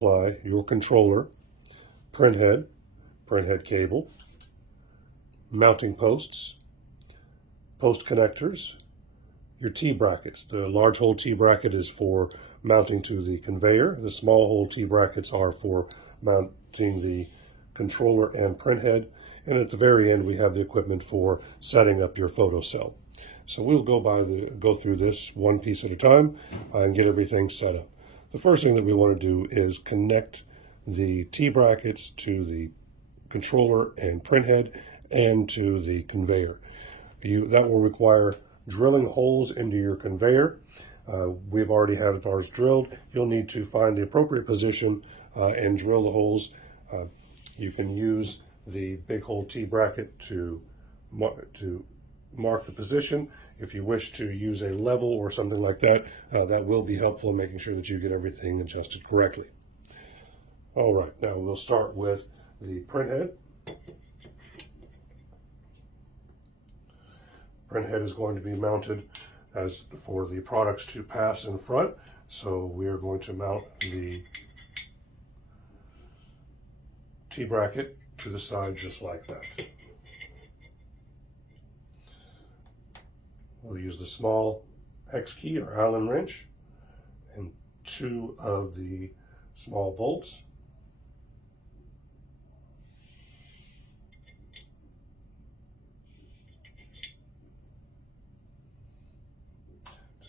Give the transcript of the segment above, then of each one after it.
Apply your controller, printhead cable, mounting posts, post connectors, your T-brackets. The large hole T-bracket is for mounting to the conveyor. The small hole T-brackets are for mounting the controller and printhead. And at the very end, we have the equipment for setting up your photocell. So we'll go through this one piece at a time and get everything set up. The first thing that we want to do is connect the T-brackets to the controller and printhead and to the conveyor. That will require drilling holes into your conveyor. We've already had ours drilled. You'll need to find the appropriate position and drill the holes. You can use the big hole T-bracket to mark the position. If you wish to use a level or something like that, that will be helpful in making sure that you get everything adjusted correctly. All right, now we'll start with the printhead. Printhead is going to be mounted as for the products to pass in front. So we are going to mount the T-bracket to the side just like that. We'll use the small hex key or Allen wrench and 2 of the small bolts.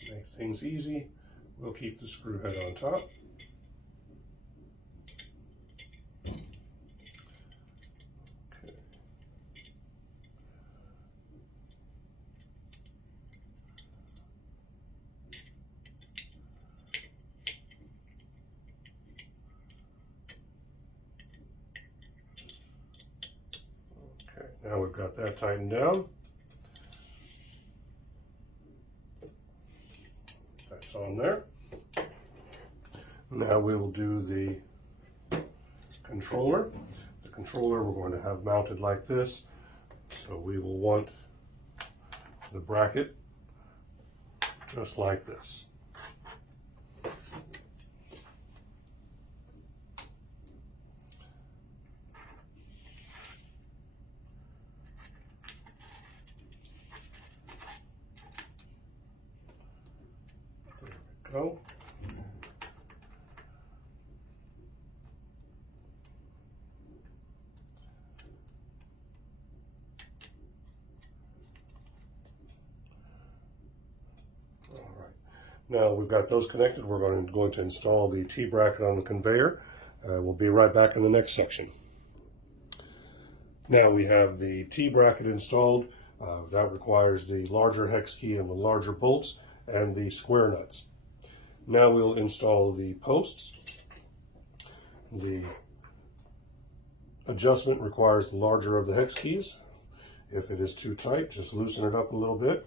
To make things easy, we'll keep the screw head on top. Now we've got that tightened down. That's on there. Now we will do the controller. The controller we're going to have mounted like this. So we will want the bracket just like this. Go. All right. Now we've got those connected. We're going to install the T-bracket on the conveyor. We'll be right back in the next section. Now we have the T-bracket installed. That requires the larger hex key and the larger bolts and the square nuts. Now we'll install the posts. The adjustment requires the larger of the hex keys. If it is too tight, just loosen it up a little bit.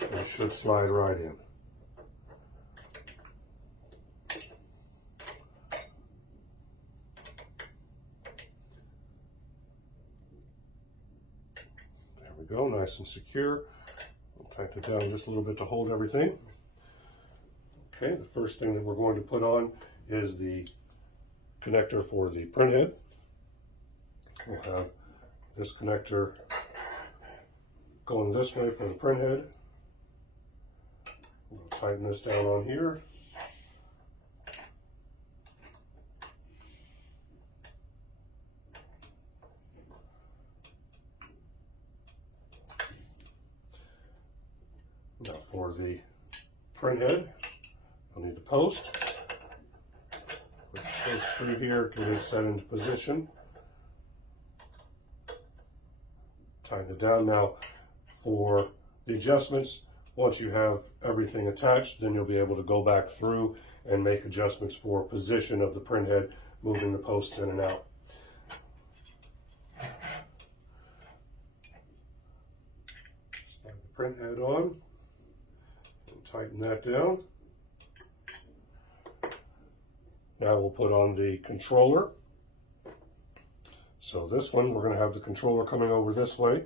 It should slide right in. There we go, nice and secure. We'll tighten it down just a little bit to hold everything. Okay, the first thing that we're going to put on is the connector for the printhead. We'll have this connector going this way for the printhead. We'll tighten this down on here. Now for the printhead, I'll need the post. Put the post through here, get it set into position. Tighten it down. Now for the adjustments, once you have everything attached, then you'll be able to go back through and make adjustments for position of the printhead, moving the posts in and out. Slide the printhead on and tighten that down. Now we'll put on the controller. So this one, we're going to have the controller coming over this way.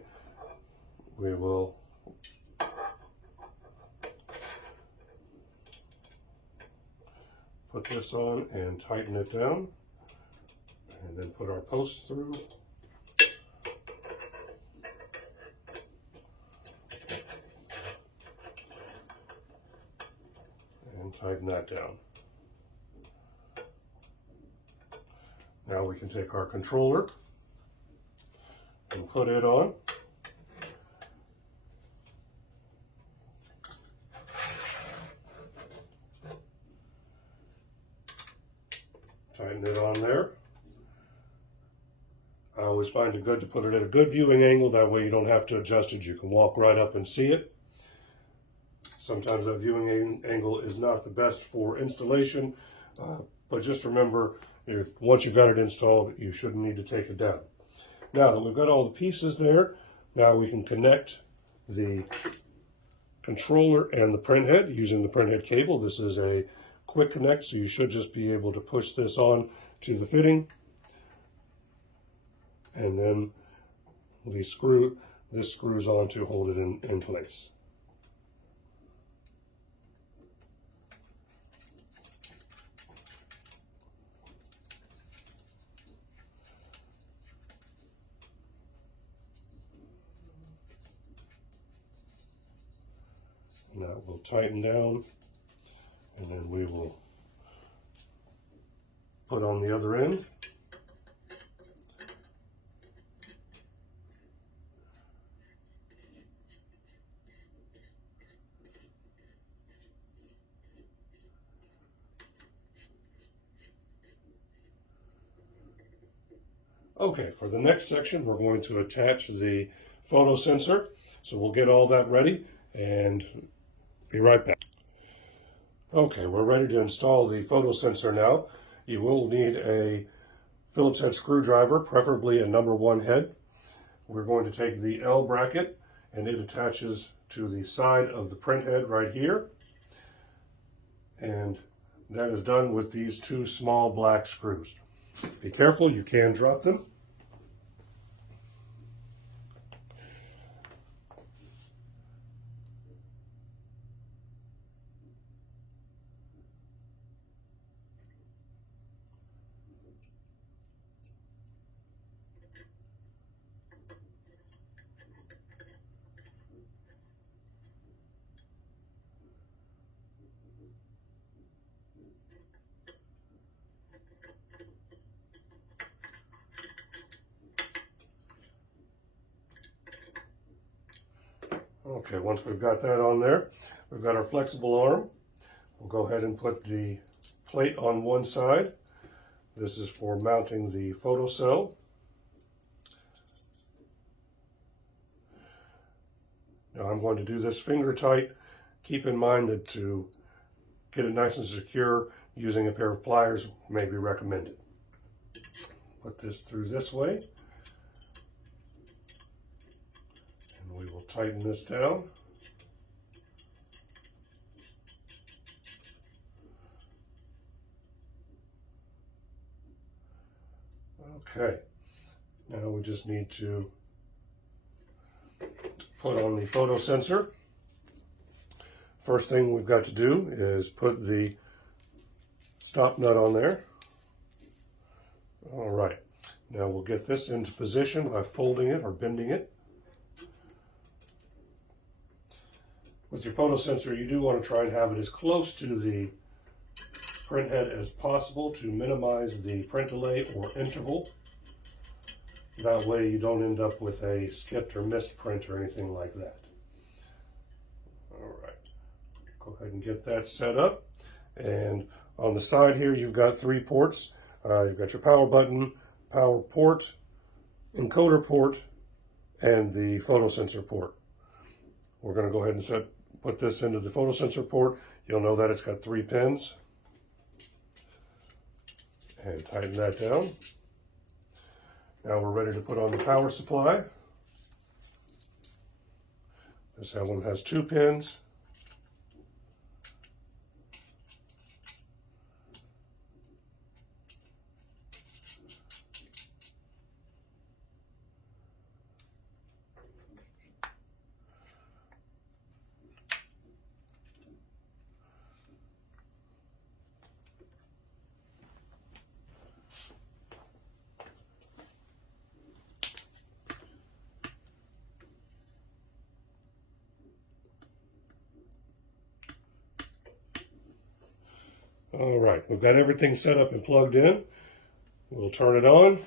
We will put this on and tighten it down, and then put our posts through. And tighten that down. Now we can take our controller and put it on. Tighten it on there. I always find it good to put it at a good viewing angle, that way you don't have to adjust it. You can walk right up and see it. Sometimes that viewing angle is not the best for installation, but just remember, once you've got it installed, you shouldn't need to take it down. Now that we've got all the pieces there, now we can connect the controller and the printhead using the printhead cable. This is a quick connect, so you should just be able to push this on to the fitting, and then this screws on to hold it in place. Now we'll tighten down, and then we will put on the other end. Okay, for the next section, we're going to attach the photo sensor. So we'll get all that ready and be right back. Okay, we're ready to install the photo sensor now. You will need a Phillips head screwdriver, preferably a #1 head. We're going to take the L bracket, and it attaches to the side of the print head right here. And that is done with these two small black screws. Be careful, you can drop them. Okay, once we've got that on there, we've got our flexible arm. We'll go ahead and put the plate on one side. This is for mounting the photo cell. Now I'm going to do this finger tight. Keep in mind that to get it nice and secure, using a pair of pliers may be recommended. Put this through this way. We will tighten this down. Okay, now we just need to put on the photo sensor. First thing we've got to do is put the stop nut on there. All right, now we'll get this into position by folding it or bending it. With your photo sensor, you do want to try and have it as close to the print head as possible to minimize the print delay or interval. That way you don't end up with a skipped or missed print or anything like that. All right, go ahead and get that set up. And on the side here, you've got 3 ports. You've got your power button, power port, encoder port, and the photo sensor port. We're going to go ahead and put this into the photo sensor port. You'll know that it's got 3 pins. And tighten that down. Now we're ready to put on the power supply. This one has 2 pins. All right, we've got everything set up and plugged in. We'll turn it on.